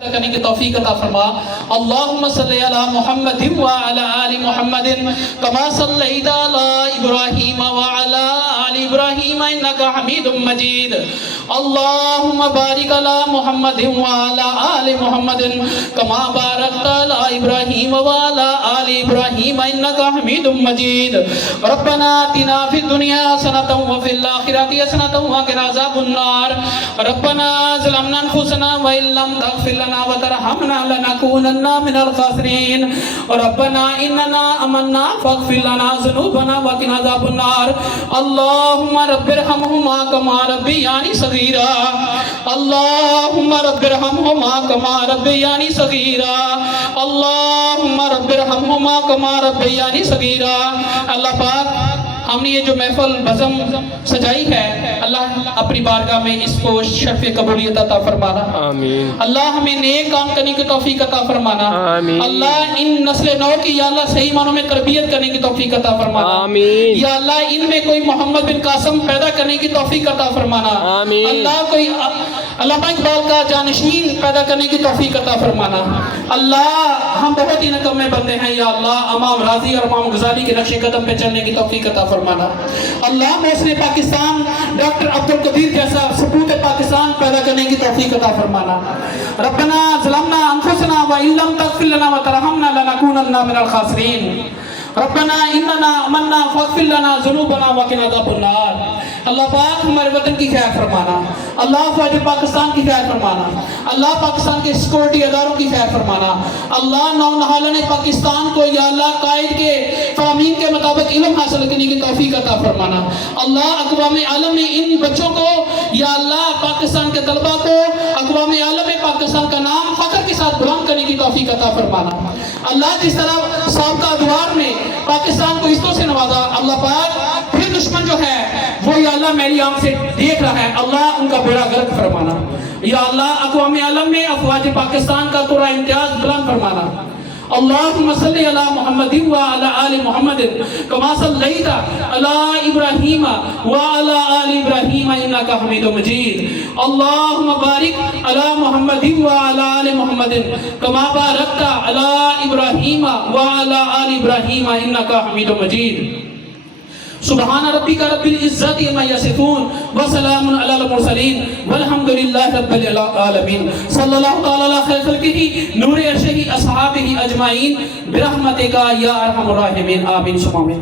کرنے کی توفیق عطا فرما. اللہم صلی علی محمد وعلی آل محمد کما صلیت علی ابراہیم وعلی آل ابراہیم انکا حمید مجید. اللہم بارک علی محمد وعلی آل محمد کما بارکت علی ابراہیم وعلی آل ابراہیم انکا حمید مجید. ربنا آتنا فی الدنیا حسنۃ وفی الآخرۃ حسنۃ وقنا عذاب النار. ربنا ظلمنا انفسنا وإن لم تغفر لنا وترحمنا لنكونن من الخاسرين. ربنا إننا آمنا فاغفر لنا ذنوبنا وقنا عذاب النار. اللهم رب ارحمهما كما ربياني صغيرا. اللهم رب ارحمهما كما ربياني صغيرا. اللهم رب ارحمهما كما ربياني صغيرا. اللہ پاک ہم نے یہ جو محفل بزم سجائی ہے، اللہ اپنی بارگاہ میں اس کو شرف قبولیت عطا فرمانا. آمین. اللہ ہمیں نیک کام کرنے کی توفیق عطا فرمانا. آمین. اللہ ان نسل نو کی یا اللہ صحیح معنوں میں تربیت کرنے کی توفیق عطا فرمانا. آمین. یا اللہ ان میں کوئی محمد بن قاسم پیدا کرنے کی توفیق عطا فرمانا. آمین. اللہ کوئی علامہ اقبال کا جانشین پیدا کرنے کی توفیق عطا فرمانا. اللہ ہم بہت ہی نکمے بندے ہیں، یا اللہ امام راضی اور امام غزالی کے نقش قدم پہ چلنے کی توفیق عطا فرمانا. اللہ محسن پاکستان ڈاکٹر عبدالقدیر جیسا سپوت پاکستان پیدا کرنے کی توفیق عطا فرمانا. ربنا ظلمنا انفسنا وإن لم تغفر لنا وترحمنا لنكونن من الخاسرین. ربنا اننا آمنا فاغفر لنا ذنوبنا وقنا عذاب النار. اللہ پاک ہمارے وطن کی خیر فرمانا. اللہ فوج پاکستان کی خیر فرمانا. اللہ پاکستان کے سیکورٹی اداروں کی خیر فرمانا. اللہ نو نہالن پاکستان کو یا اللہ قائد کے فرامین کے مطابق علم حاصل کرنے کی توفیق عطا فرمانا. اللہ اقوام عالم میں ان بچوں کو یا اللہ پاکستان کے طلبہ کو اقوام عالم میں پاکستان کا نام فخر کے ساتھ بلند کرنے کی توفیق عطا فرمانا. اللہ جس طرح سابقہ ادوار میں پاکستان کو عزتوں سے نوازا، اللہ پاک پھر دشمن جو ہے وہ یا اللہ میری آنکھ سے دیکھ رہا ہے، اللہ ان کا بیڑا غرق فرمانا. یا اللہ اقوام عالم میں افواج پاکستان کا تورا امتیاز بلند فرمانا. اللہم صلی علی محمد وعلی آل محمد کما صلیت علی ابراہیم وعلی آل ابراہیم انکا حمید مجید. اللہم بارک علی محمد وعلی آل محمد کما بارکت علی ابراہیم وعلی آل ابراہیم انکا حمید مجید. سبحان ربک رب العزت عما یصفون وسلام علی المرسلین والحمد للہ رب العالمین. صلی اللہ تعالی علی خیر خلقہ نور عرشہ اصحابہ اجمعین برحمتک یا ارحم الراحمین. آمین ثم آمین.